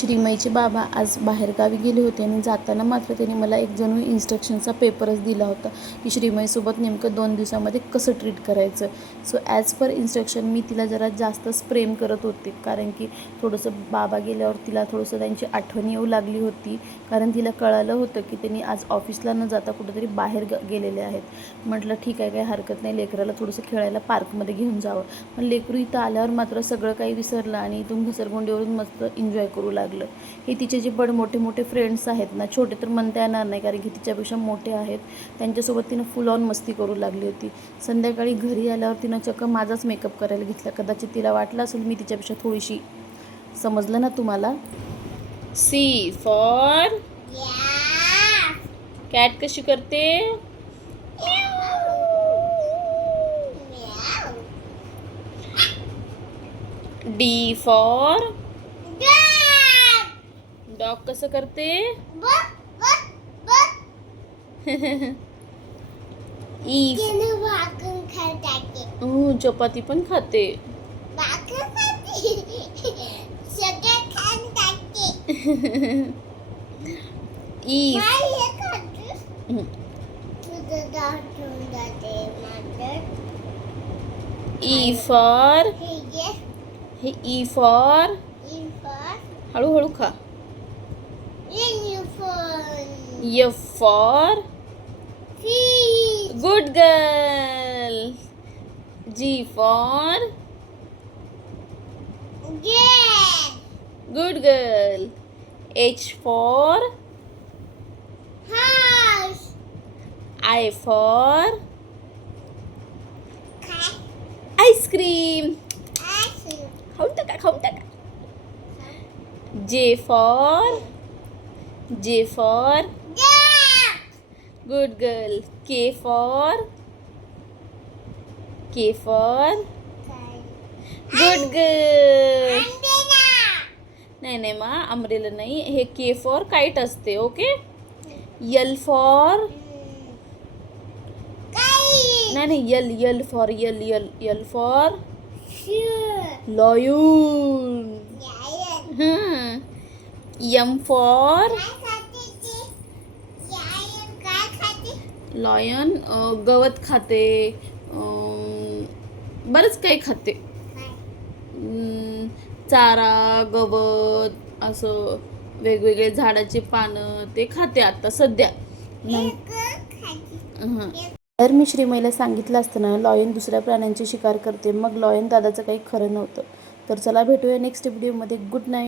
श्रीमईचे बाबा आज बाहेरगावी गेले होते आणि जाताना मात्र त्यांनी मला एक जणू इन्स्ट्रक्शनचा पेपरच दिला होता की श्रीमईसोबत नेमकं 2 दिवसामध्ये कसं ट्रीट करायचं. सो ॲज पर इन्स्ट्रक्शन मी तिला जरा जास्तच प्रेम करत होते, कारण की थोडंसं बाबा गेल्यावर तिला थोडंसं त्यांची आठवण येऊ लागली होती. कारण तिला कळालं होतं की त्यांनी आज ऑफिसला न जाता कुठेतरी बाहेर गेलेले आहेत. म्हटलं ठीक आहे, काही हरकत नाही, लेकराला थोडंसं खेळायला पार्कमध्ये घेऊन जावं. पण लेकरू इथं आल्यावर मात्र सगळं काही विसरलं आणि इथून घसरगुंडीवरून मस्त एन्जॉय करू लागलं. हे तिचे जे मोठे मोठे फ्रेंड्स आहेत ना, छोटे तर म्हणता येणार नाही कारण की तिच्यापेक्षा मोठे आहेत, त्यांच्यासोबत तिनं फुल ऑन मस्ती करू लागली होती. संध्याकाळी घरी आल्यावर तिनं चक्क माझाच मेकअप करायला घेतला. कदाचित तिला वाटलं असेल मी तिच्यापेक्षा थोडीशी, समजलं ना तुम्हाला. सी फॉर कॅट कशी करते. डी फॉर डॉग कसं करते. ई चपाती पण खाते. ई फॉर हे ई फॉर हळूहळू खा. F for good girl. G for good girl. H for I for ice cream. खाऊन टाका. J for good girl. K for good girl. नाही मा, अमरेला नाही, हे K for काइट असते. ओके. L for नाही L for L for lion. M for lion गवत खाते, बरंच काही खाते. चारा, गवत, असं वेगवेगळे झाडाचे पानं ते खाते आता सध्या. तर मी श्रीमईला सांगितलं असतं ना, लॉयन दुसऱ्या प्राण्यांची शिकार करते, मग लॉयन दादाचं काही खरं नव्हतं. तर चला भेटूया नेक्स्ट व्हिडिओमध्ये. Good night.